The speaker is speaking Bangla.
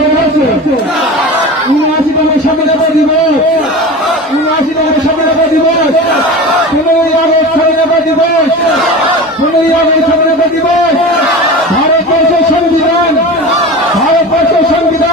79তম স্বাধীনতা দিবস, 79তম স্বাধীনতা দিবস, 15ই আগস্ট স্বাধীনতা দিবস, 15ই আগস্ট স্বাধীনতা দিবস। ভারতবর্ষের সংবিধান